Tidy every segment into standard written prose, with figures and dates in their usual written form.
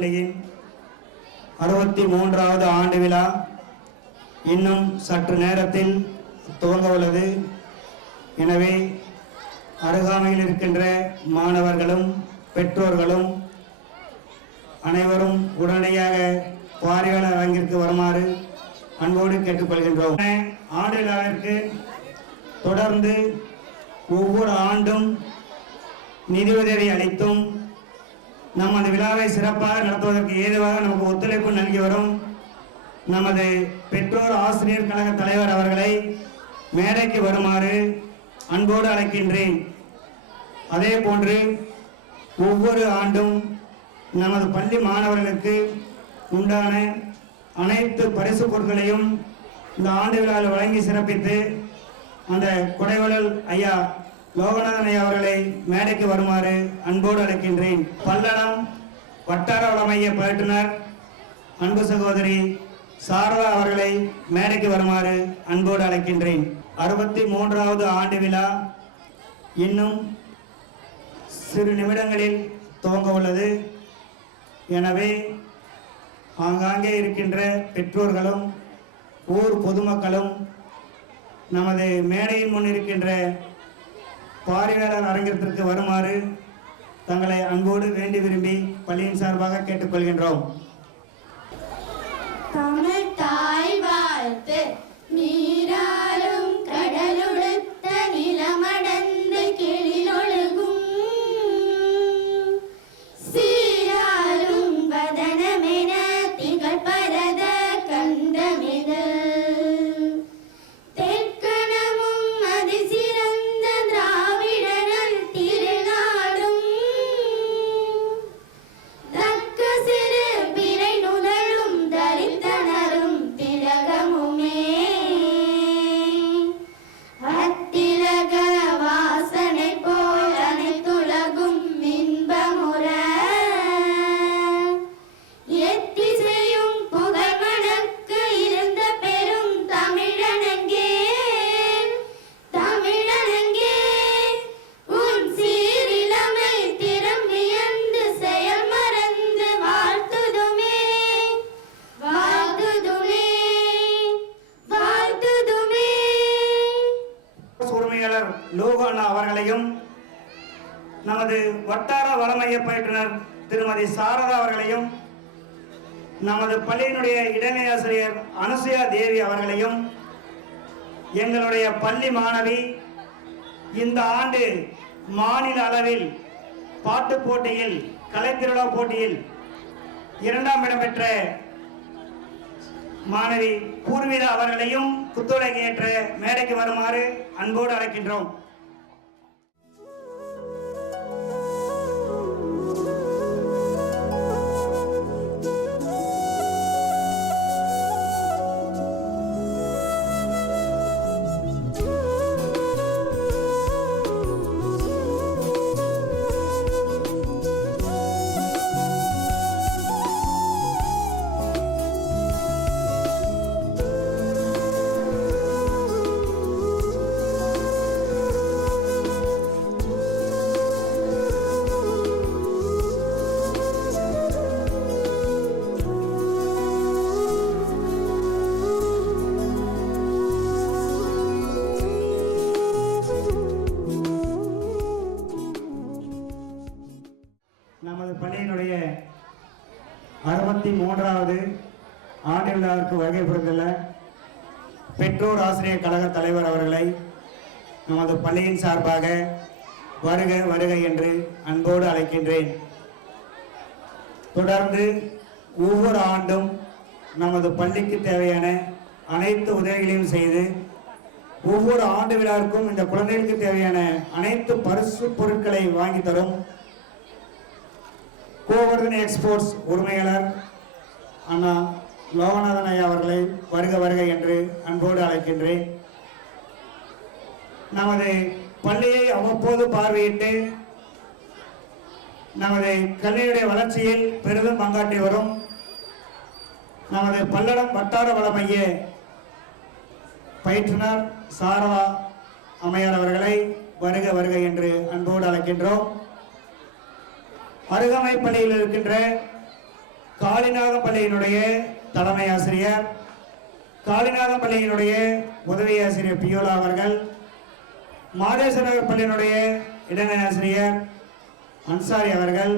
பள்ளியின் 63வது ஆண்டு விழா இன்னும் சற்று நேரத்தில் துவங்க உள்ளது. எனவே அருகாமையில் இருக்கின்ற மாணவர்களும் பெற்றோர்களும் அனைவரும் உடனடியாக பார்வையாளர் அரங்கிற்கு வருமாறு அன்போடு கேட்டுக்கொள்கின்றோம். ஆண்டு விழாவிற்கு தொடர்ந்து ஒவ்வொரு ஆண்டும் நிதியுதவி அளித்தும் நமது விழாவை சிறப்பாக நடத்துவதற்கு ஏதுவாக நமக்கு ஒத்துழைப்பு நல்கி வரும் நமது பெற்றோர் ஆசிரியர் கழக தலைவர் அவர்களை மேடைக்கு வருமாறு அன்போடு அழைக்கின்றேன். அதே போன்று ஒவ்வொரு ஆண்டும் நமது பள்ளி மாணவர்களுக்கு உண்டான அனைத்து பரிசு பொருட்களையும் இந்த ஆண்டு விழாவில் வழங்கி சிறப்பித்து அந்த கொடைவள்ளல் ஐயா லோகநாதன் ஐயா அவர்களை மேடைக்கு வருமாறு அன்போடு அழைக்கின்றேன். பல்லடம் வட்டார வள மைய பயிற்றுனர் அன்பு சகோதரி சாரதா அவர்களை மேடைக்கு வருமாறு அன்போடு அழைக்கின்றேன். 63வது ஆண்டு விழா இன்னும் சிறு நிமிடங்களில் துவங்க உள்ளது. எனவே ஆங்காங்கே இருக்கின்ற பெற்றோர்களும் ஊர் பொதுமக்களும் நமது மேடையின் முன் இருக்கின்ற பார்வையாளர் அரங்கத்திற்கு வருமாறு தங்களை அன்போடு வேண்டி விரும்பி பள்ளியின் சார்பாக கேட்டுக்கொள்கின்றோம். தமிழ் தாய் வாழ்த்து. நீராலும் கடலுடுத்த நிலமடந்து கிளிலொழுகும் சீராலும் வதனமென திகழ் பரத கண்டமிது தெற்கணமும் அதிசிறந்த திராவிடனல் திருநாடும் தக்க சிறு பிறை நுதலும் தரித்தனரும் திலகமுமே அத்திலக வாசனை போல் அனைத்துலகும் இன்பமுற எத்திசையும் புகழ் மணக்க இருந்த பெரும் தமிழனங்கே தமிழனங்கே உன் சீரிலமை திறம் வியந்து செயல் மறந்து வாழ்த்துதுமே வாழ்த்துதுமே வாழ்த்துதுமே. உரிமையாளர் லோகண்ணா அவர்களையும் நமது வட்டார வளமைய பயிற்றுனர் திருமதி சாரதா அவர்களையும் நமது பள்ளியினுடைய இடைநிலை ஆசிரியர் அனுசுயா தேவி அவர்களையும் எங்களுடைய பள்ளி மாணவி இந்த ஆண்டு மாநில அளவில் பாட்டு போட்டியில் கலைத்திருவிழா போட்டியில் 2ஆம் இடம் பெற்ற மாணவி பூர்விதா அவர்களையும் குத்துவிளக்கு ஏற்ற மேடைக்கு வருமாறு அன்போடு அழைக்கின்றோம். நமது பள்ளியினுடைய 63வது ஆண்டு விழாவிற்கு வருகை புரிந்துள்ள பெற்றோர் ஆசிரியர் கழக தலைவர் அவர்களை நமது பள்ளியின் சார்பாக வருக வருக என்று அன்போடு அழைக்கின்றேன். தொடர்ந்து ஒவ்வொரு ஆண்டும் நமது பள்ளிக்கு தேவையான அனைத்து உதவிகளையும் செய்து ஒவ்வொரு ஆண்டு விழாவிற்கும் இந்த குழந்தைகளுக்கு தேவையான அனைத்து பரிசு பொருட்களை வாங்கி தரும் கோவர்தன் எக்ஸ்போர்ட்ஸ் உரிமையாளர் அண்ணா லோகநாதன் ஐயா அவர்களை வருக வருக என்று அன்போடு அழைக்கின்றேன். நமது பள்ளியை அவ்வப்போது பார்வையிட்டு நமது கல்வியுடைய வளர்ச்சியில் பெரிதும் பங்காற்றி வரும் நமது பல்லடம் வட்டார வள மைய பயிற்றுனர் சாரதா அம்மையார் அவர்களை வருக வருக என்று அன்போடு அழைக்கின்றோம். அருகாமை பள்ளியில் இருக்கின்ற காளிநாகம் பள்ளியினுடைய தலைமை ஆசிரியர், காளிநாகம் பள்ளியினுடைய உதவி ஆசிரியர் பியோலா அவர்கள், மாதேஸ்வரர் பள்ளியினுடைய இடைநிலை ஆசிரியர் அன்சாரி அவர்கள்,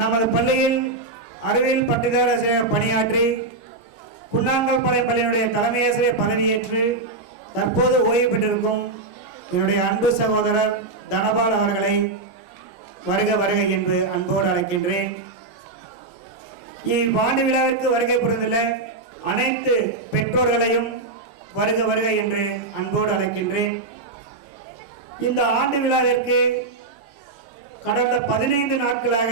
நமது பள்ளியில் அறிவியல் பட்டிதார ஆசிரியர் பணியாற்றி குன்னாங்கல்பாளையம் பள்ளியினுடைய தலைமை ஆசிரியர் பதவியேற்று தற்போது ஓய்வு பெற்றிருக்கும் என்னுடைய அன்பு சகோதரர் தனபால் அவர்களை வருக வருக என்று அன்போடு அழைக்கின்றேன். இவ்வாண்டு விழாவிற்கு வருகை புரிந்துள்ள அனைத்து பெற்றோர்களையும் வருக வருக என்று அன்போடு அழைக்கின்றேன். இந்த ஆண்டு விழாவிற்கு கடந்த 15 நாட்களாக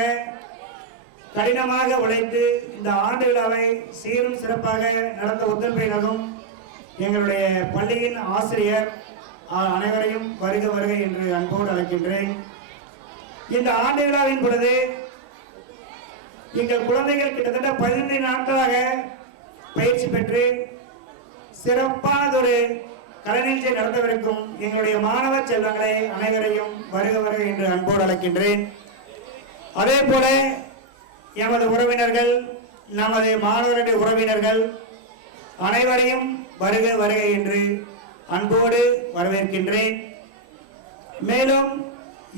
கடினமாக உழைத்து இந்த ஆண்டு விழாவை சீரும் சிறப்பாக நடந்த ஒத்துழைப்பினரும் எங்களுடைய பள்ளியின் ஆசிரியர் அனைவரையும் வருக வருக என்று அன்போடு அழைக்கின்றேன். இந்த ஆண்டு விழாவின் பொழுது எங்கள் குழந்தைகள் கிட்டத்தட்ட 15 நாட்களாக பயிற்சி பெற்று சிறப்பானதொரு கலை நிகழ்ச்சியை நடத்தவிருக்கும் எங்களுடைய மாணவ செல்வங்களை அனைவரையும் வருக வருக என்று அன்போடு அழைக்கின்றேன். அதே போல எமது உறவினர்கள், நமது மாணவர்களுடைய உறவினர்கள் அனைவரையும் வருக வருக என்று அன்போடு வரவேற்கின்றேன். மேலும்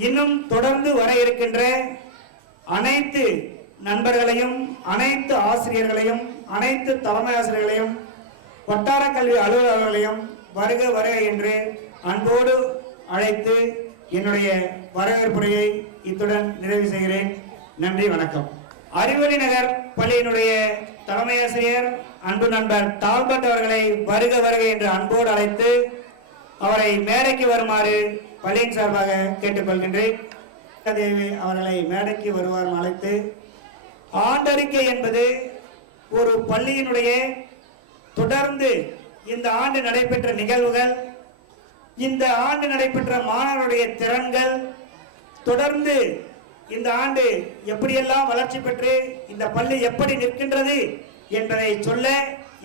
இன்னும் தொடர்ந்து வர இருக்கின்ற அனைத்து நண்பர்களையும், அனைத்து ஆசிரியர்களையும், அனைத்து தலைமை ஆசிரியர்களையும், வட்டார கல்வி அலுவலர்களையும் வருக வருக என்று அன்போடு அழைத்து என்னுடைய வரவேற்புரையை இத்துடன் நிறைவு செய்கிறேன். நன்றி, வணக்கம். அறிவொளி நகர் பள்ளியினுடைய தலைமை ஆசிரியர் அன்பு நண்பர் டால்பர்ட் அவர்களை வருக வருக என்று அன்போடு அழைத்து அவரை மேடைக்கு வருமாறு பள்ளியின் சார்பாக கேட்டுக்கொள்கின்றேன். தேவி அவர்களை மேடைக்கு வருமாறு அழைத்து, ஆண்டறிக்கை என்பது ஒரு பள்ளியினுடைய தொடர்ந்து இந்த ஆண்டு நடைபெற்ற நிகழ்வுகள், இந்த ஆண்டு நடைபெற்ற மாணவருடைய திறன்கள், தொடர்ந்து இந்த ஆண்டு எப்படியெல்லாம் வளர்ச்சி பெற்று இந்த பள்ளி எப்படி நிற்கின்றது என்பதை சொல்ல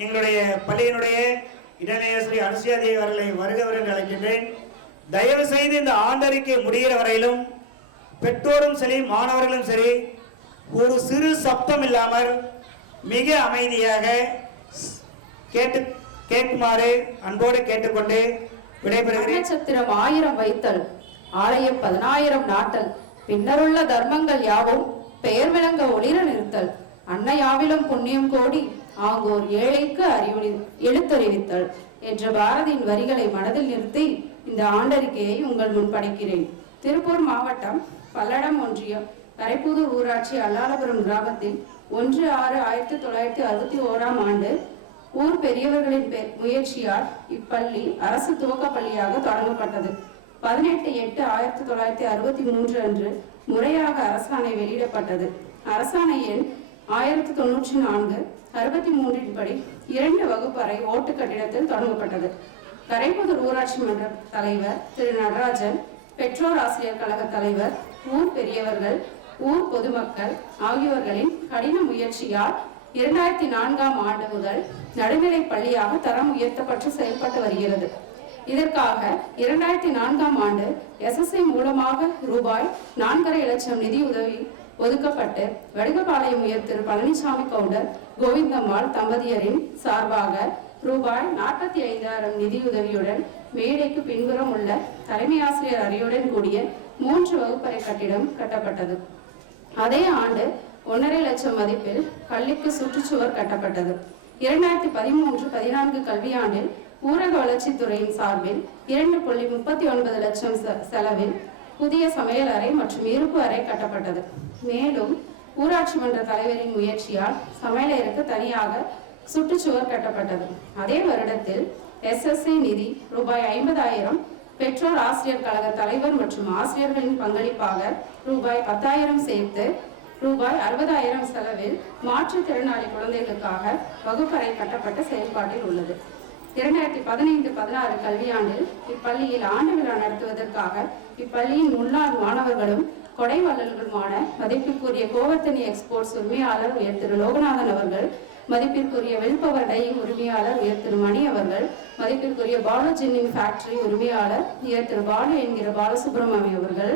எங்களுடைய பள்ளியினுடைய இடைநிலை ஆசிரியர் அனுசியா தேவி அவர்களை வருக என்று அழைக்கின்றேன். தயவு செய்து இந்த ஆண்டறிக்கை முடிகிற வரையிலும் பெற்றோரும் சரி, மாணவர்களும் சரி, ஒரு சிறு சப்தம் இல்லாமல் மிக அமைதியாக கேட்குமாறு அன்போடு கேட்டுக்கொண்டு விடைபெறுகிறேன். நட்சத்திரம் 1000 வைத்தல், ஆலயம் 10000 நாட்டல், பின்னருள்ள தர்மங்கள் யாவும் பெயர் விளங்க ஒளிர நிறுத்தல், அன்னையாவிலும் புண்ணியம் கோடி ஆங்கோர் ஏழைக்கு எழுத்தறிவித்தல் என்ற பாரதியின் வரிகளை மனதில் நிறுத்தி இந்த ஆண்டறிக்கையை உங்கள் முன் படைக்கிறேன். திருப்பூர் மாவட்டம் பல்லடம் ஒன்றியம் கரைப்புதூர் ஊராட்சி அல்லாலபுரம் கிராமத்தில் 1/6/1961 ஆண்டு ஊர் பெரியவர்களின் முயற்சியால் இப்பள்ளி அரசு துவக்க பள்ளியாக தொடங்கப்பட்டது. 18/8/1963 அன்று முறையாக அரசாணை வெளியிடப்பட்டது. அரசாணை எண் 1094/63 படி 2 வகுப்பறை ஓட்டு கட்டிடத்தில் தொடங்கப்பட்டது. கரைப்புதூர் ஊராட்சி மன்ற தலைவர் திரு நடராஜன், பெற்றோர் ஆசிரியர் கழக தலைவர், ஊர் பெரியவர்கள், ஊர் பொதுமக்கள் ஆகியோர்களின் கடின முயற்சியால் 2004 ஆண்டு முதல் நடுநிலை பள்ளியாக தரம் உயர்த்தப்பட்டு செயல்பட்டு வருகிறது. இதற்காக 2004 ஆண்டு SSI மூலமாக ரூபாய் 4.5 லட்சம் நிதி உதவி ஒதுக்கப்பட்டு வடுகபாளையம் உயர் திரு பழனிசாமி கவுண்டர் கோவிந்தம்மாள் தம்பதியரின் சார்பாக ரூபாய் 45,000 நிதியுதவியுடன் மேடைக்கு பின்புறம் உள்ள தலைமை ஆசிரியர் அறையுடன் கூடிய 3 வகுப்பறை கட்டிடம் கட்டப்பட்டது. அதே ஆண்டு 1.5 லட்சம் மதிப்பில் பள்ளிக்கு சுற்றுச்சுவர் கட்டப்பட்டது. 2013-14 கல்வியாண்டில் ஊரக வளர்ச்சித்துறையின் சார்பில் 2.39 லட்சம் செலவில் புதிய சமையல் அறை மற்றும் இருப்பு அறை கட்டப்பட்டது. மேலும் ஊராட்சி மன்ற தலைவரின் முயற்சியால் சமையலறைக்கு தனியாக சுற்றுச்சுவர் கட்டப்பட்டது. அதே வருடத்தில் SSI நிதி ரூபாய் 50,000, பெற்றோர் ஆசிரியர் கழக தலைவர் மற்றும் ஆசிரியர்களின் பங்களிப்பாக ரூபாய் 10,000 சேர்த்து ரூபாய் 60,000 செலவில் மாற்றுத்திறனாளி குழந்தைகளுக்காக வகுப்பறை கட்டப்பட்ட செயல்பாட்டில் உள்ளது. 2015-16 கல்வியாண்டில் இப்பள்ளியில் ஆண்டு விழா நடத்துவதற்காக இப்பள்ளியின் முன்னாள் மாணவர்களும் கொடை வள்ளல்களுமான மதிப்பிற்குரிய கோவர்த்தனி எக்ஸ்போர்ட்ஸ் உரிமையாளர் உயர் திரு லோகநாதன் அவர்கள், மதிப்பிற்குரிய வெல்பவர் டையிங் உரிமையாளர் உயர் திரு மணி அவர்கள், மதிப்பிற்குரிய பாலு ஜின்னிங் ஃபேக்டரி உரிமையாளர் உயர் திரு பாலு என்கிற பாலசுப்ரமணியம் அவர்கள்,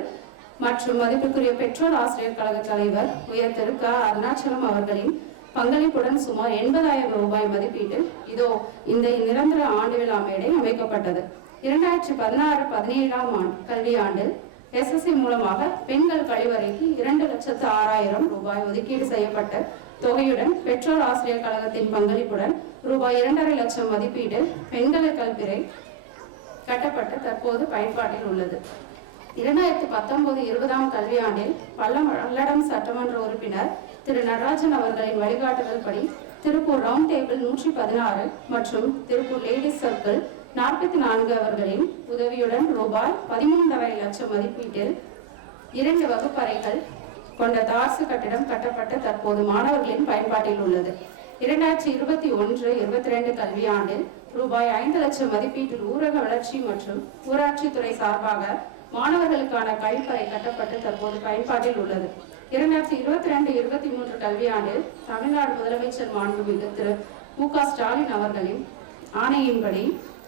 மற்றும் மதிப்புக்குரிய பெற்றோர் ஆசிரியர் கழக தலைவர் உயர் திரு க. அருணாச்சலம் அவர்களின் பங்களிப்புடன் சுமார் 80,000 ரூபாய் மதிப்பீட்டில் இதோ இந்த நிரந்தர ஆண்டு விழா மேடை அமைக்கப்பட்டது. 2016-17 கல்வியாண்டில் SSC மூலமாக பெண்கள் கழிவறைக்கு 2,06,000 ரூபாய் ஒதுக்கீடு செய்யப்பட்ட தொகையுடன் பெற்றோர் ஆசிரியர் கழகத்தின் பங்களிப்புடன் ரூபாய் 2,50,000 லட்சம் மதிப்பீட்டில் பெண்கள் கல்விறை கட்டப்பட்டு தற்போது பயன்பாட்டில் உள்ளது. 2019-20 கல்வியாண்டில் பல்லடம் சட்டமன்ற உறுப்பினர் திரு நடராஜன் அவர்களின் வழிகாட்டுதல் படி திருப்பூர் ரவுண்ட் டேபிள் 116 மற்றும் திருப்பூர் லேடிஸ் சர்க்கிள் 44 அவர்களின் உதவியுடன் ரூபாய் 13,500 லட்சம் மதிப்பீட்டில் 2 வகுப்பறைகள் கொண்ட தார்சு கட்டிடம் கட்டப்பட்டு தற்போது மாணவர்களின் பயன்பாட்டில் உள்ளது. 2021-22 கல்வியாண்டில் ரூபாய் 5 லட்சம் மதிப்பீட்டில் ஊரக வளர்ச்சி மற்றும் ஊராட்சித்துறை சார்பாக மாணவர்களுக்கான கழிப்பறை கட்டப்பட்டு தற்போது பயன்பாட்டில் உள்ளது. 2022-23 கல்வியாண்டில் தமிழ்நாடு முதலமைச்சர் மாண்புமிகு திரு மு.க. ஸ்டாலின் அவர்களின் ஆணையின்படி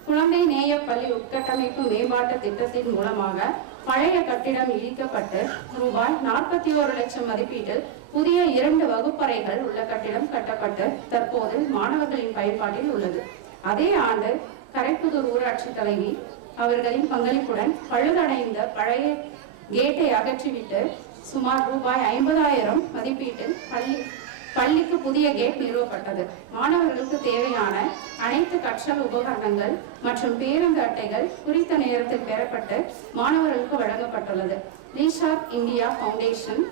குழந்தை நேய பள்ளி உட்கட்டமைப்பு மேம்பாட்டு திட்டத்தின் மூலமாக பழைய கட்டிடம் இடிக்கப்பட்டு ரூபாய் 41 லட்சம் மதிப்பீட்டில் புதிய 2 வகுப்பறைகள் உள்ள கட்டிடம் கட்டப்பட்டு தற்போது மாணவர்களின் பயன்பாட்டில் உள்ளது. அதே ஆண்டு கரைப்புதூர் ஊராட்சி தலைவி அவர்களின் பங்களிப்புடன் பழுதடைந்த பழைய கேட்டை அகற்றிவிட்டு சுமார் ரூபாய் 50,000 மதிப்பீட்டில் பள்ளிக்கு புதிய கேட் நிறுவப்பட்டது. மாணவர்களுக்கு தேவையான அனைத்து கற்றல் உபகரணங்கள் மற்றும் பேருந்து அட்டைகள் குறித்த நேரத்தில் பெறப்பட்டு மாணவர்களுக்கு வழங்கப்பட்டுள்ளது. லீஷார்க் இந்தியா ஃபவுண்டேஷன்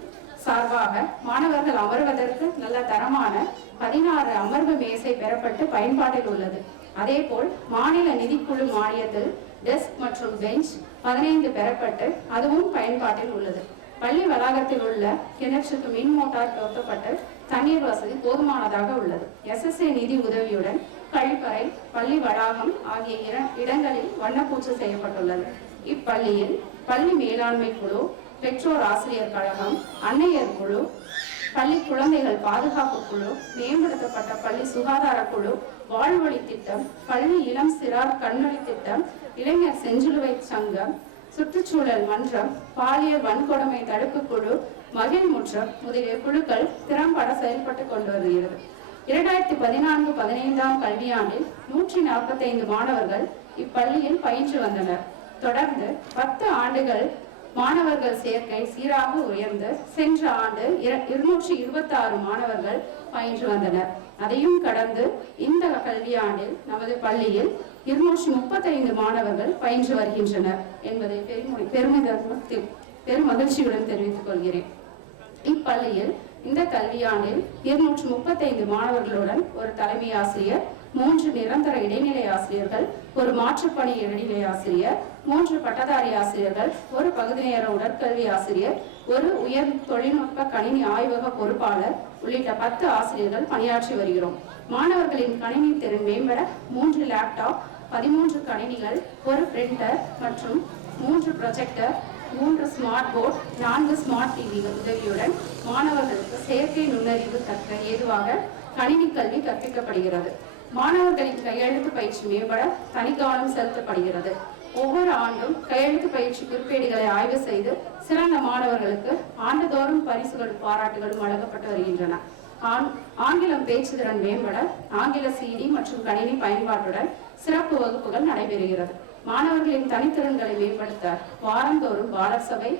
சார்பாக மாணவர்கள் அமர்வதற்கு நல்ல தரமான 16 அமர்வு மேசை பெறப்பட்டு பயன்பாட்டில் உள்ளது. அதேபோல் மாநில நிதிக்குழு மானியத்தில் டெஸ்க் மற்றும் பெஞ்ச் 15 பெறப்பட்டு அதுவும் பயன்பாட்டில் உள்ளது. பள்ளி வளாகத்தில் உள்ள கிணற்றுக்கு மின் மோட்டார் பொருத்தப்பட்டு தண்ணீர் வசதி போதுமானதாக உள்ளது. SSA நிதி உதவியுடன் கழிப்பறை, பள்ளி வளாகம் ஆகிய இடங்களில் வண்ணப்பூச்சு செய்யப்பட்டுள்ளது. இப்பள்ளியில் பள்ளி மேலாண்மை குழு, பெற்றோர் ஆசிரியர் கழகம், அன்னையர் குழு, பள்ளி குழந்தைகள் பாதுகாப்பு குழு, மேம்படுத்தப்பட்ட பள்ளி சுகாதார குழு, வாழ்வழி திட்டம், பள்ளி இளம் சிறார் கண்ணொளி திட்டம், இளைஞர் செஞ்சிலுவை சங்கம், சுற்றுச்சூழல் மன்றம், பாலியல் வன்கொடுமை தடுப்பு குழு, மகிழ் முற்றம் முதலிய குழுக்கள் திறம்பட செயல்பட்டு கொண்டு வருகிறது. 2014-15 கல்வியாண்டில் 145 மாணவர்கள் இப்பள்ளியில் பயின்று வந்தனர். தொடர்ந்து 10 ஆண்டுகள் மாணவர்கள் சேர்க்கை சீராக உயர்ந்து சென்ற ஆண்டு 226 மாணவர்கள் பயின்று வந்தனர். அதையும் கடந்து இந்த கல்வியாண்டில் நமது பள்ளியில் 235 மாணவர்கள் பயின்று வருகின்றனர் என்பதை பெரும் மகிழ்ச்சியுடன் தெரிவித்துக் கொள்கிறேன். இப்பள்ளியில் இந்த கல்வியாண்டில் 235 மாணவர்களுடன் ஒரு தலைமை ஆசிரியர், 3 நிரந்தர இடைநிலை ஆசிரியர்கள், ஒரு மாற்றுப்பணி இடைநிலை ஆசிரியர், 3 பட்டதாரி ஆசிரியர்கள், ஒரு பகுதி நேர உடற்கல்வி ஆசிரியர், ஒரு உயர் தொழில்நுட்ப கணினி ஆய்வக பொறுப்பாளர் உள்ளிட்ட 10 ஆசிரியர்கள் பணியாற்றி வருகிறோம். மாணவர்களின் கணினி திறன் மேம்பட 3 லேப்டாப், 13 கணினிகள், ஒரு பிரிண்டர் மற்றும் 3 ப்ரொஜெக்டர், 3 ஸ்மார்ட் போர்ட், 4 ஸ்மார்ட் டிவிகள் உதவியுடன் மாணவர்களுக்கு செயற்கை நுண்ணறிவு கற்க ஏதுவாக கணினி கல்வி கற்பிக்கப்படுகிறது. மாணவர்களின் கையெழுத்து பயிற்சி மேம்பட தனிக்கவனம் செலுத்தப்படுகிறது. ஒவ்வொரு ஆண்டும் கையெழுத்து பயிற்சி குறிப்பேடுகளை ஆய்வு செய்து சிறந்த மாணவர்களுக்கு ஆண்டுதோறும் பரிசுகளும் பாராட்டுகளும் வழங்கப்பட்டு வருகின்றன. ஆங்கிலம் பேச்சு திறன் மேம்பட ஆங்கில CD மற்றும் கணினி பயன்பாட்டுடன் சிறப்பு வகுப்புகள் நடைபெறுகிறது. மாணவர்களின் தனித்திறன்களை மேம்படுத்த வாரந்தோறும் பாலர் சபை,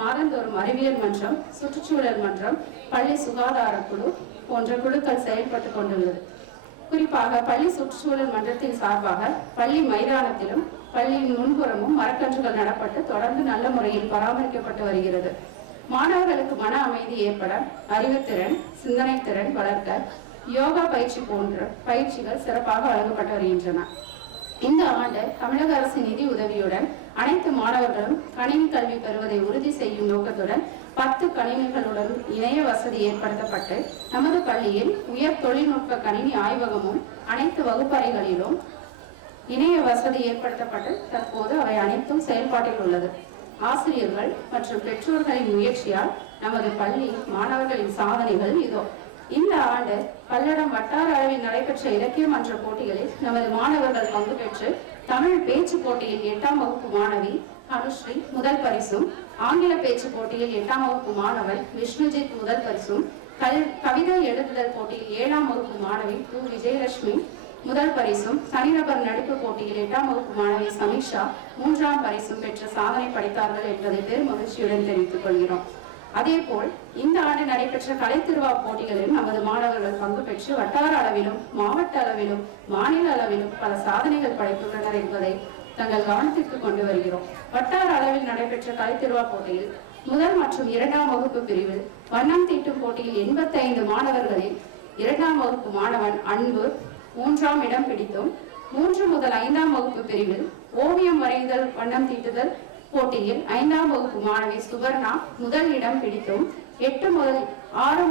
மாதந்தோறும் அறிவியல் மன்றம், சுற்றுச்சூழல் மன்றம், பள்ளி சுகாதார குழு போன்ற குழுக்கள் செயல்பட்டு கொண்டுள்ளது. குறிப்பாக பள்ளி சுற்றுச்சூழல் மன்றத்தின் சார்பாக பள்ளி மைதானத்திலும் பள்ளியின் முன்புறமும் மரக்கன்றுகள் நடப்பட்டு தொடர்ந்து நல்ல முறையில் பராமரிக்கப்பட்டு வருகிறது. மாணவர்களுக்கு மன அமைதி ஏற்பட அறிவுத்திறன், சிந்தனை திறன் வளர்க்க யோகா பயிற்சி போன்ற பயிற்சிகள் சிறப்பாக வழங்கப்பட்டு வருகின்றன. இந்த ஆண்டு தமிழக அரசு நிதி உதவியுடன் அனைத்து மாணவர்களும் கணினி கல்வி பெறுவதை உறுதி செய்யும் நோக்கத்துடன் 10 கணினிகளுடன் இணைய வசதி ஏற்படுத்தப்பட்டு நமது பள்ளியில் உயர் தொழில்நுட்ப கணினி ஆய்வகமும் அனைத்து வகுப்பறைகளிலும் இணைய வசதி ஏற்படுத்தப்பட்டு தற்போது அவை அனைத்தும் செயல்பாட்டில் உள்ளது. ஆசிரியர்கள் மற்றும் பெற்றோர்களின் முயற்சியால் நமது பள்ளி மாணவர்களின் சாதனைகள் இதோ. இந்த ஆண்டு பல்லடம் வட்டார அளவில் நடைபெற்ற இலக்கிய மன்ற போட்டிகளில் நமது மாணவர்கள் பங்கு பெற்று தமிழ் பேச்சு போட்டியில் 8ஆம் வகுப்பு மாணவி அனுஸ்ரீ முதல் பரிசும், ஆங்கில பேச்சு போட்டியில் 8ஆம் வகுப்பு மாணவன் விஷ்ணுஜித் முதல் பரிசும், கவிதை எழுதுதல் போட்டியில் 7ஆம் வகுப்பு மாணவி கு விஜயலட்சுமி முதல் பரிசும், தனிநபர் நடிப்பு போட்டியில் 8ஆம் வகுப்பு மாணவி சமீஷா 3ஆம் பரிசும் பெற்று சாதனை படைத்தார்கள் என்பதை பெரும் மகிழ்ச்சியுடன் தெரிவித்துக் கொள்கிறோம். அதேபோல் இந்த ஆண்டு நடைபெற்ற கலைத்திருவா போட்டிகளில் நமது மாணவர்கள் பங்கு பெற்று வட்டார அளவிலும் மாவட்ட அளவிலும் மாநில அளவிலும் பல சாதனைகள் படைத்துள்ளனர் என்பதை தங்கள் கவனத்திற்கு கொண்டு வருகிறோம். வட்டார அளவில் நடைபெற்ற கலைத்திருவா போட்டியில் முதல் மற்றும் 2ஆம் வகுப்பு பிரிவில் வண்ணம் தீட்டும் போட்டியில் 85 மாணவர்களில் 2ஆம் வகுப்பு மாணவன் அன்பு 3ஆம் இடம் பிடித்தும், 3 முதல் 5ஆம் வகுப்பு பிரிவில் ஓவியம் வரைதல் வண்ணம் தீட்டுதல் போட்டியில் 5ஆம் வகுப்பு மாணவி சுவர்ணா முதல் இடம் பிடித்தும், 6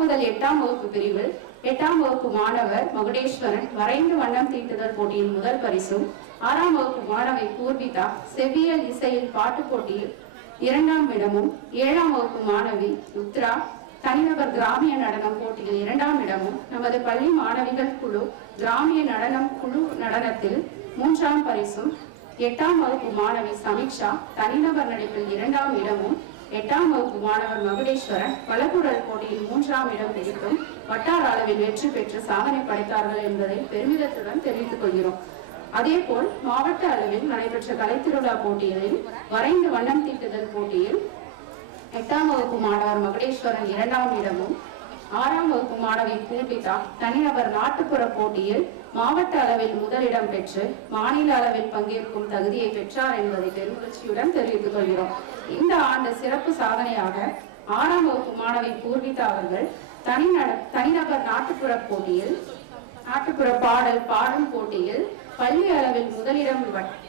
முதல் 8ஆம் வகுப்பு பிரிவில் 8ஆம் வகுப்பு மாணவர் மகுடேஸ்வரன் வரைந்து வண்ணம் தீட்டுதல் போட்டியில் முதல் பரிசும், 6ஆம் வகுப்பு மாணவி பூர்விதா செவ்வியல் இசையில் பாட்டு போட்டியில் 2ஆம் இடமும், 7ஆம் வகுப்பு மாணவி உத்ரா தனிநபர் கிராமிய நடனம் போட்டியில் 2ஆம் இடமும், நமது பள்ளி மாணவிகள் குழு கிராமிய நடனம் குழு நடனத்தில் 3ஆம் பரிசும், 8ஆம் வகுப்பு மாணவி சமீக்ஷா தனிநபர் நடிப்பில் 2ஆம் இடமும், 8ஆம் வகுப்பு மாணவர் மகுடேஸ்வரன் வலகுரல் போட்டியில் 3ஆம் இடம் பிடித்தும் வட்டார அளவில் வெற்றி பெற்று சாதனை படைத்தார்கள் என்பதை பெருமிதத்துடன் தெரிவித்துக் கொள்கிறோம். அதேபோல் மாவட்ட அளவில் நடைபெற்ற கலைத்திருவிழா போட்டிகளில் வரைந்து வண்ணம் தீட்டுதல் போட்டியில் 8ஆம் வகுப்பு மாணவர் மகுடேஸ்வரன் 2ஆம் இடமும், 6ஆம் வகுப்பு மாணவி பூர்விதா தனிநபர் நாட்டுப்புற போட்டியில் மாவட்ட அளவில் முதலிடம் பெற்று மாநில அளவில் பங்கேற்கும் தகுதியை பெற்றார் என்பதை பெருமகிழ்ச்சியுடன் தெரிவித்துக் கொள்கிறோம். இந்த ஆண்டு சிறப்பு சாதனையாக 6ஆம் வகுப்பு மாணவி பூர்விதா அவர்கள் தனிநபர் நாட்டுப்புற போட்டியில் நாட்டுப்புற பாடல் பாடும் போட்டியில் பள்ளி அளவில் முதலிடம்,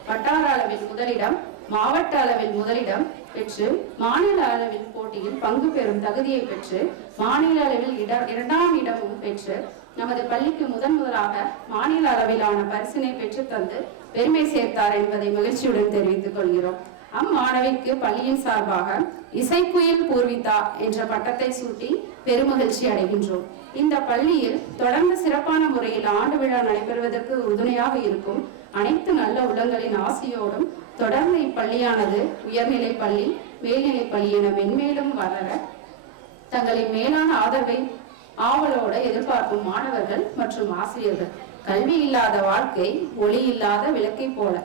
வட்டார அளவில் முதலிடம், மாவட்ட அளவில் முதலிடம் பெற்று மாநில அளவில் போட்டியில் பங்கு பெறும் தகுதியை பெற்று மாநில அளவில் 2ஆம் இடமும் பெற்று நமது பள்ளிக்கு முதலாக மாநில அளவிலான பரிசினை பெற்று தந்து பெருமை சேர்த்தார் என்பதை மகிழ்ச்சியுடன் தெரிவித்துக் கொள்கிறோம். அம்மாணவிக்கு பள்ளியின் சார்பாக இசைக்குயில் பூர்விதா என்ற பட்டத்தை சூட்டி பெருமகிழ்ச்சி அடைகின்றோம். இந்த பள்ளியில் தொடர்ந்து சிறப்பான முறையில் ஆண்டு விழா நடைபெறுவதற்கு உறுதுணையாக இருக்கும் அனைத்து நல்ல உள்ளங்களின் ஆசையோடும் தொடர்ந்து இப்பள்ளியானது உயர்நிலை பள்ளி, மேல்நிலை பள்ளி என மென்மேலும் வளர தங்களின் மேலான ஆதரவை ஆவலோடு எதிர்பார்க்கும் மாணவர்கள் மற்றும் ஆசிரியர்கள். கல்வி இல்லாத வாழ்க்கை ஒளி இல்லாத விளக்கை போல.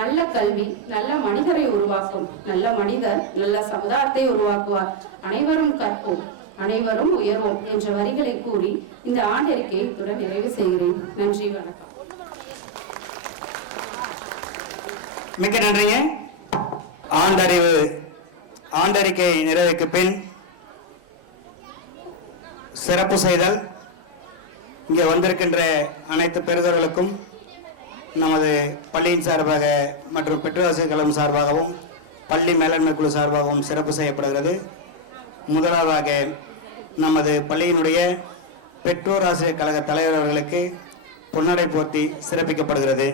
நல்ல கல்வி நல்ல மனிதரை உருவாக்கும், நல்ல மனிதர் நல்ல சமுதாயத்தை உருவாக்குவார். அனைவரும் கற்போம், அனைவரும் உயர்வோம் என்ற வரிகளை கூறி இந்த ஆண்டறிக்கையை இத்துடன் நிறைவு செய்கிறேன். நன்றி, வணக்கம். மிக்க நன்றிங்க. ஆண்டறிக்கை நிறைவுக்கு பின் சிறப்பு செய்தல். இங்கே வந்திருக்கின்ற அனைத்து பெறுதர்களுக்கும் நமது பள்ளியின் சார்பாக மற்றும் பெற்றோராசிரியர் கழகம் சார்பாகவும் பள்ளி மேலாண்மை குழு சார்பாகவும் சிறப்பு செய்யப்படுகிறது. முதலாவதாக நமது பள்ளியினுடைய பெற்றோர் ஆசிரியர் கழக தலைவர் அவர்களுக்கு பொன்னடை போர்த்தி சிறப்பிக்கப்படுகிறது.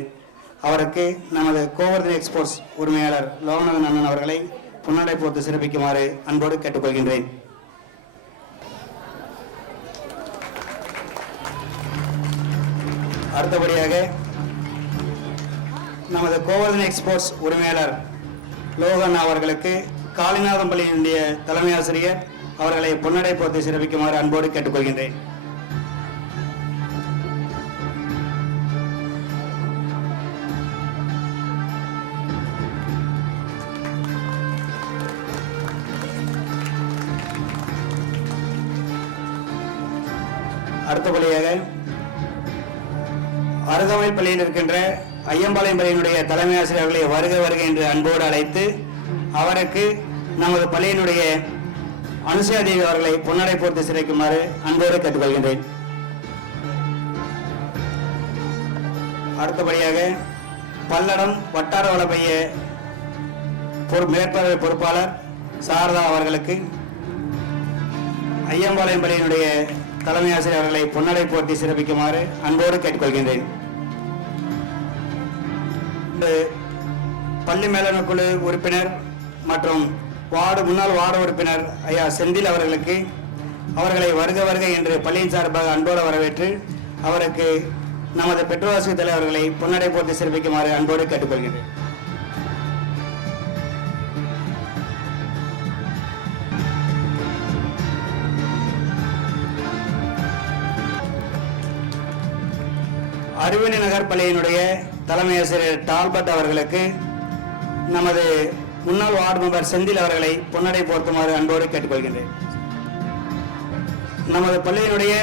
அவருக்கு நமது கோவர்தன் எக்ஸ்போர்ட்ஸ் உரிமையாளர் லோகநாதன் அண்ணன் அவர்களை பொன்னடை போர்த்து சிறப்பிக்குமாறு அன்போடு கேட்டுக்கொள்கின்றேன். அடுத்தபடியாக நமது கோவர்தன் எக்ஸ்போர்ட்ஸ் உரிமையாளர் லோகன் அவர்களுக்கு காளிநாதம் பள்ளியினுடைய தலைமை ஆசிரியர் அவர்களை பொன்னடை போர்த்து சிறப்பிக்குமாறு அன்போடு கேட்டுக்கொள்கின்றேன். அடுத்தபடியாக அருகாமைல் பள்ளியில் இருக்கின்ற ஐயம்பாளையம் பள்ளியினுடைய தலைமை ஆசிரியர்களை வருக வருக என்று அன்போடு அழைத்து அவருக்கு நமது பள்ளியினுடைய அனுசூயாதேவி அவர்களை பொன்னடை போர்த்து சிறைக்குமாறு அன்போடு கேட்டுக்கொள்கின்றேன். அடுத்தபடியாக பல்லடம் வட்டார வளமைய மேற்பார்வை பொறுப்பாளர் சாரதா அவர்களுக்கு ஐயம்பாளையம் பள்ளியினுடைய தலைமை ஆசிரியர் அவர்களை பொன்னடை போர்த்தி சிறப்பிக்குமாறு அன்போடு கேட்டுக்கொள்கின்றேன். பள்ளி மேலாண்மை குழு உறுப்பினர் மற்றும் முன்னாள் வார்டு உறுப்பினர் ஐயா செந்தில் அவர்களுக்கு அவர்களை வருக வருக என்று பள்ளியின் சார்பாக அன்போடு வரவேற்று அவருக்கு நமது பெற்றோராசிரியர் தலைவர்களை பொன்னடை போர்த்தி சிறப்பிக்குமாறு அன்போடு கேட்டுக்கொள்கிறேன். அறிவினி நகர் பள்ளியினுடைய தலைமை ஆசிரியர் டால்பர்ட் அவர்களுக்கு நமது முன்னாள் வார்டு மெம்பர் செந்தில் அவர்களை பொன்னடை போர்த்துமாறு அன்போடு கேட்டுக்கொள்கின்றேன். நமது பள்ளியினுடைய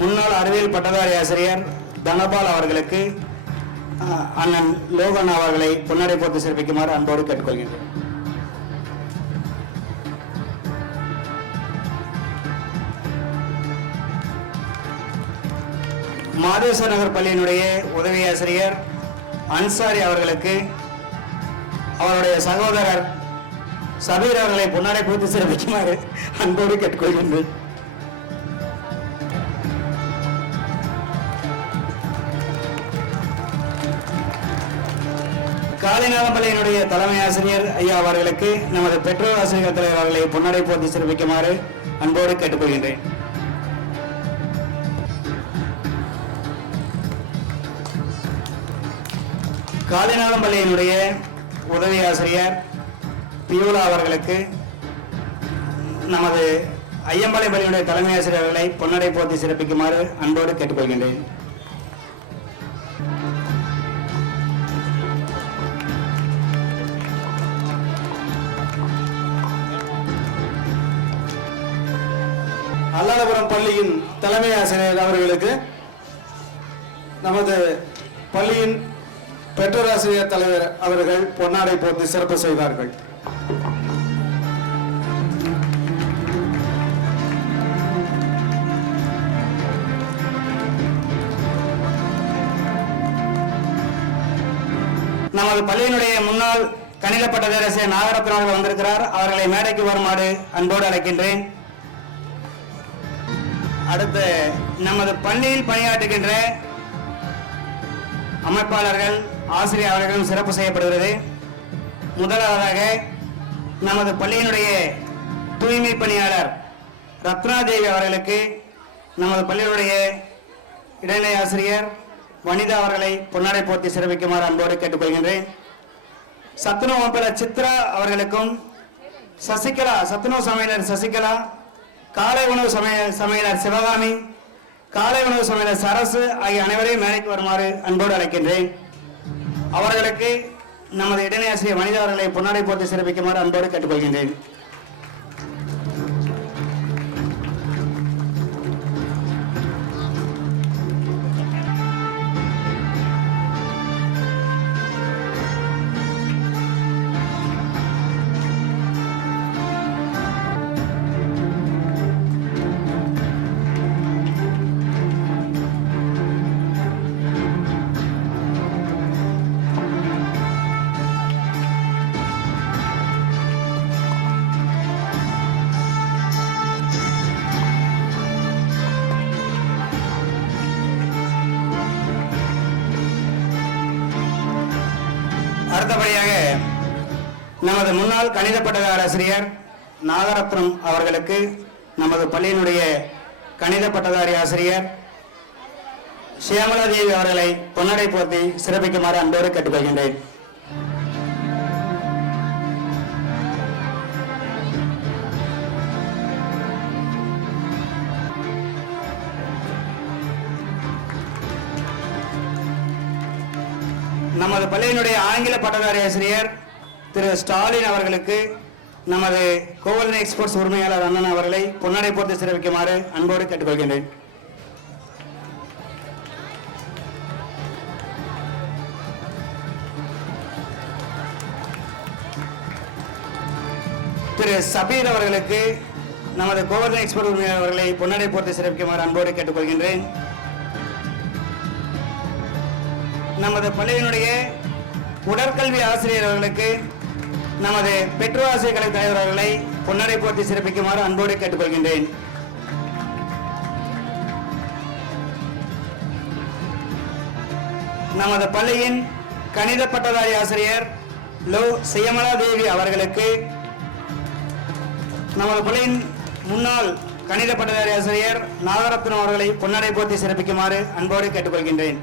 முன்னாள் அறிவியல் பட்டதாரி ஆசிரியர் தனபால் அவர்களுக்கு அண்ணன் லோகன் அவர்களை பொன்னடை போர்த்து சிறப்பிக்குமாறு அன்போடு கேட்டுக்கொள்கின்றேன். மாதேஸ்வர் நகர் பள்ளியினுடைய உதவி ஆசிரியர் அன்சாரி அவர்களுக்கு அவருடைய சகோதரர் சபீர் அவர்களை பொன்னடை போர்த்து சிறப்பிக்குமாறு அன்போடு கேட்டுக்கொள்கின்றேன். காளிநாதம் பள்ளியினுடைய தலைமை ஆசிரியர் ஐயா அவர்களுக்கு நமது பெற்றோர் ஆசிரியர் தலைவர் அவர்களை பொன்னடை போர்த்தி சிறப்பிக்குமாறு அன்போடு கேட்டுக்கொள்கின்றேன். காளிநாதம் பள்ளியினுடைய உதவி ஆசிரியர் பியூலா அவர்களுக்கு நமது ஐயம்பாளையம் பள்ளியினுடைய தலைமை ஆசிரியர்களை பொன்னடை போர்த்தி சிறப்பிக்குமாறு அன்போடு கேட்டுக்கொள்கின்றேன். அல்லாடபுரம் பள்ளியின் தலைமை ஆசிரியர் அவர்களுக்கு நமது பள்ளியின் பெற்றோராசிரியர் தலைவர் அவர்கள் பொன்னாடை போர்த்தி சிறப்பு செய்தார்கள். நமது பள்ளியினுடைய முன்னாள் கணித பட்டதாரி நாகரத்ன அவர்கள் வந்திருக்கிறார். அவர்களை மேடைக்கு வருமாறு அன்போடு அழைக்கின்றேன். அடுத்து நமது பள்ளியில் பணியாற்றுகின்ற அமைப்பாளர்கள் ஆசிரியர் அவர்களும் சிறப்பு செய்யப்படுகிறது. முதலாவதாக நமது பள்ளியினுடைய தூய்மை பணியாளர் ரத்னாதேவி அவர்களுக்கு நமது பள்ளியினுடைய இடைநிலை ஆசிரியர் வனிதா அவர்களை பொன்னாடை போர்த்தி சிறப்பிக்குமாறு அன்போடு கேட்டுக்கொள்கின்றேன். சத்துணவு அமைப்பாளர் சித்ரா அவர்களுக்கும் சத்துணவு சமையலர் சசிகலா, காலை உணவு சமையலர் சிவகாமி, காலை உணவு சமையலர் சரசு ஆகிய அனைவரையும் மேடைக்கு வருமாறு அன்போடு அழைக்கின்றேன். அவர்களுக்கு நமது இடைநிலை ஆசிரியர் வனிதா அவர்களை பொன்னாடை போர்த்தி சிறப்பிக்குமாறு அன்போடு கேட்டுக்கொள்கின்றேன். அடுத்தபடியாக நமது முன்னாள் கணித பட்டதாரி ஆசிரியர் நாகரத்னம் அவர்களுக்கு நமது பள்ளியினுடைய கணித பட்டதாரி ஆசிரியர் சியாமலா தேவி அவர்களை பொன்னடை போர்த்தி சிறப்பிக்குமாறு அன்போடு கேட்டுக்கொள்கின்றேன். நமது பள்ளியினுடைய ஆங்கில பட்டதாரி ஆசிரியர் திரு ஸ்டாலின் அவர்களுக்கு நமது கோவலன் எக்ஸ்போர்ட்ஸ் உரிமையாளர் அண்ணன் அவர்களை பொன்னடை போர்த்தி சிறப்பிக்குமாறு அன்போடு கேட்டுக்கொள்கின்றேன். திரு சபீர் அவர்களுக்கு நமது கோவலன் எக்ஸ்போர்ட்ஸ் உரிமையாளர் அவர்களை பொன்னடை போர்த்தி சிறப்பிக்குமாறு அன்போடு கேட்டுக்கொள்கின்றேன். நமது பள்ளியினுடைய உடற்கல்வி ஆசிரியர் அவர்களுக்கு நமது பெற்றோர் ஆசிரியர் கலை தலைவர் அவர்களை பொன்னடை போர்த்தி சிறப்பிக்குமாறு அன்போடு கேட்டுக்கொள்கின்றேன். நமது பள்ளியின் கணித பட்டதாரி ஆசிரியர் லோ சியமலா தேவி அவர்களுக்கு நமது பள்ளியின் முன்னாள் கணித பட்டதாரி ஆசிரியர் நாகரத்னம் அவர்களை பொன்னாடை போர்த்தி சிறப்பிக்குமாறு அன்போடு கேட்டுக்கொள்கின்றேன்.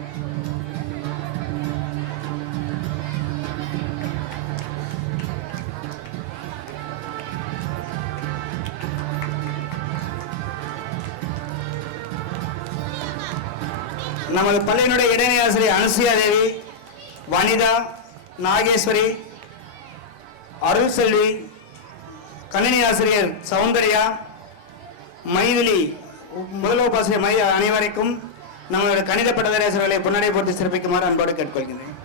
நமது பள்ளியினுடைய இடைநிலை ஆசிரியர் அனுசுயா தேவி, வனிதா, நாகேஸ்வரி, அருள் செல்வி, கணினி ஆசிரியர் சௌந்தர்யா, மைதிலி, முதல் வகுப்பாசிரியர் மை அனைவருக்கும் நம்மளுடைய கணித பட்டதாரி ஆசிரியர்களை பொன்னாடை போர்த்தி சிறப்பிக்குமாறு அன்போடு கேட்டுக்கொள்கிறேன்.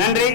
நன்றி.